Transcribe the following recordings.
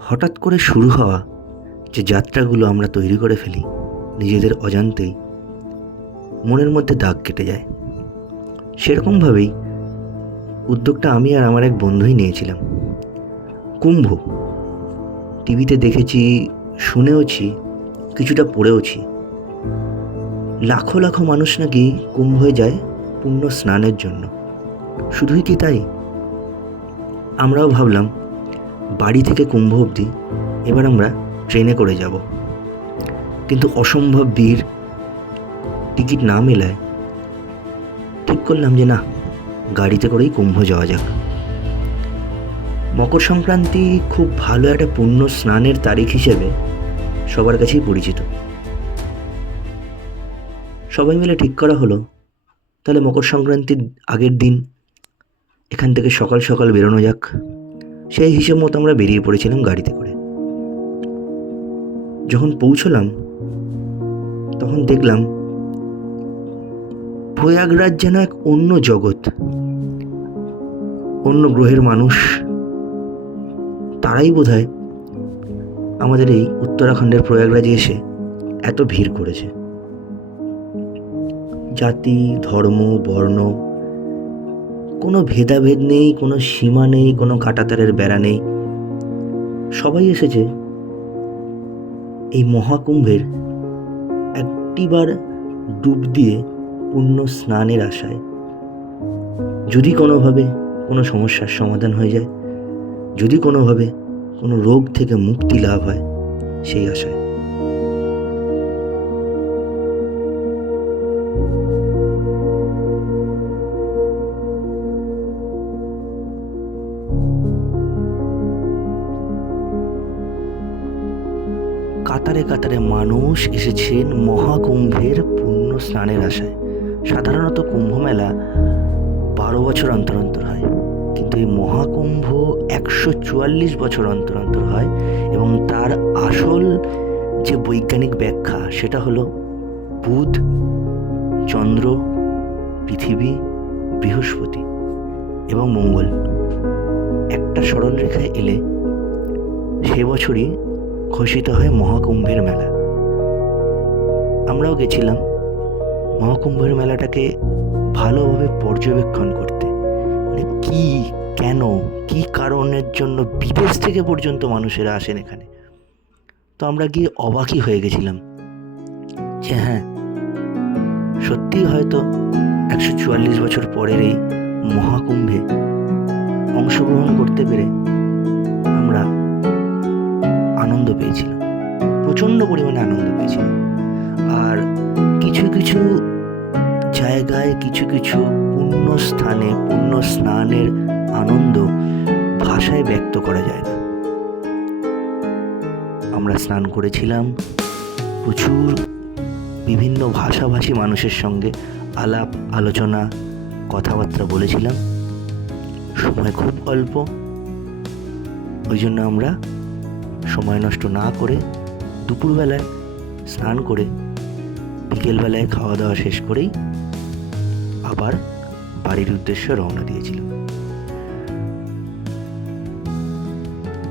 হঠাৎ করে শুরু হওয়া যে যাত্রাগুলো আমরা তৈরি করে ফেলি নিজেদের অজান্তেই, মনের মধ্যে দাগ কেটে যায়। সেরকমভাবেই উদ্যোগটা আমি আর আমার এক বন্ধুই নিয়েছিলাম। কুম্ভ টিভিতে দেখেছি, শুনেওছি, কিছুটা পড়েওছি। লাখো লাখো মানুষ নাকি কুম্ভে যায় পুণ্য স্নানের জন্য। শুধুই কি তাই? আমরাও ভাবলাম বাড়ি থেকে কুম্ভ অবধি এবার আমরা ট্রেনে করে যাব, কিন্তু অসম্ভব ভিড়, টিকিট না মেলায় ঠিক করলাম যে না, গাড়িতে করেই কুম্ভ যাওয়া যাক। মকর সংক্রান্তি খুব ভালো একটা পুণ্য স্নানের তারিখ হিসেবে সবার কাছেই পরিচিত। সবাই মিলে ঠিক করা হলো তাহলে মকর সংক্রান্তির আগের দিন এখান থেকে সকাল সকাল বেরোনো যাক। সেই হিসেব মতো আমরা বেরিয়ে পড়েছিলাম গাড়িতে করে। যখন পৌঁছলাম তখন দেখলাম প্রয়াগরাজ যেন এক অন্য জগৎ, অন্য গ্রহের মানুষ। তারাই বোধহয় আমাদের এই উত্তরাখণ্ডের প্রয়াগরাজে এসে এত ভিড় করেছে। জাতি, ধর্ম, বর্ণ, কোনো ভেদাভেদ নেই, কোনো সীমা নেই, কোনো কাঁটাতারের বেড়া নেই। সবাই এসেছে এই মহাকুম্ভের একটিবার ডুব দিয়ে পুণ্য স্নানের আশায়। যদি কোনোভাবে কোনো সমস্যার সমাধান হয়ে যায়, যদি কোনোভাবে কোনো রোগ থেকে মুক্তি লাভ হয়, সেই আশায়। কাতারে কাতারে মানুষ এসেছেন মহাকুম্ভের পুণ্য স্নানের আশায়। সাধারণত কুম্ভ মেলা 12 বছর অন্তর অন্তর হয়, কিন্তু এই মহাকুম্ভ 144 বছর অন্তর অন্তর হয়। এবং তার আসল যে বৈজ্ঞানিক ব্যাখ্যা সেটা হলো বুধ, চন্দ্র, পৃথিবী, বৃহস্পতি এবং মঙ্গল একটা সরল রেখায় এলে সে বছরই ঘোষিত হয় মহাকুম্ভের মেলা। আমরাও গেছিলাম মহাকুম্ভের মেলাটাকে ভালোভাবে পর্যবেক্ষণ করতে। মানে কি, কেন, কি কারণের জন্য বিদেশ থেকে পর্যন্ত মানুষেরা আসেন এখানে। তো আমরা গিয়ে অবাকই হয়ে গেছিলাম যে হ্যাঁ, সত্যিই হয়তো 144 বছর পরের এই মহাকুম্ভে অংশগ্রহণ করতে পেরে আমরা আনন্দ পেয়েছিলাম, প্রচণ্ড পরিমাণে আনন্দ পেয়েছিলাম। আর কিছু কিছু জায়গায়, কিছু কিছু পুণ্য স্থানে পুণ্য স্নানের আনন্দ ভাষায় ব্যক্ত করা যায় না। আমরা স্নান করেছিলাম, প্রচুর বিভিন্ন ভাষাভাষী মানুষের সঙ্গে আলাপ আলোচনা, কথাবার্তা বলেছিলাম। সময় খুব অল্প, ওই জন্য আমরা সময় নষ্ট না করে দুপুরবেলায় স্নান করে বিকেলবেলায় খাওয়া দাওয়া শেষ করেই আবার বাড়ির উদ্দেশ্যে রওনা দিয়েছিলাম।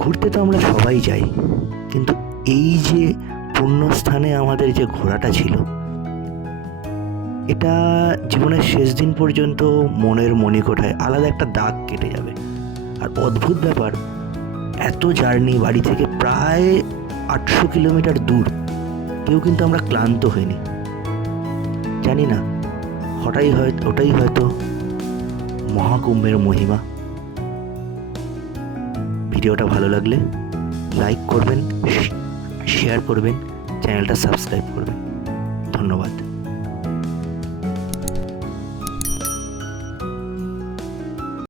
ঘুরতে তো আমরা সবাই যাই, কিন্তু এই যে পুণ্যস্থানে আমাদের যে ঘোরাটা ছিল, এটা জীবনের শেষ দিন পর্যন্ত মনের মণিকোঠায় আলাদা একটা দাগ কেটে যাবে। আর অদ্ভুত ব্যাপার, এত জার্নি, বাড়ি থেকে প্রায় 800 কিলোমিটার দূর, কেউ কিন্তু আমরা ক্লান্ত হইনি। জানি না, ওটাই হয়তো মহাকুম্ভের মহিমা। ভিডিওটা ভালো লাগলে লাইক করবেন, শেয়ার করবেন, চ্যানেলটা সাবস্ক্রাইব করবেন। ধন্যবাদ।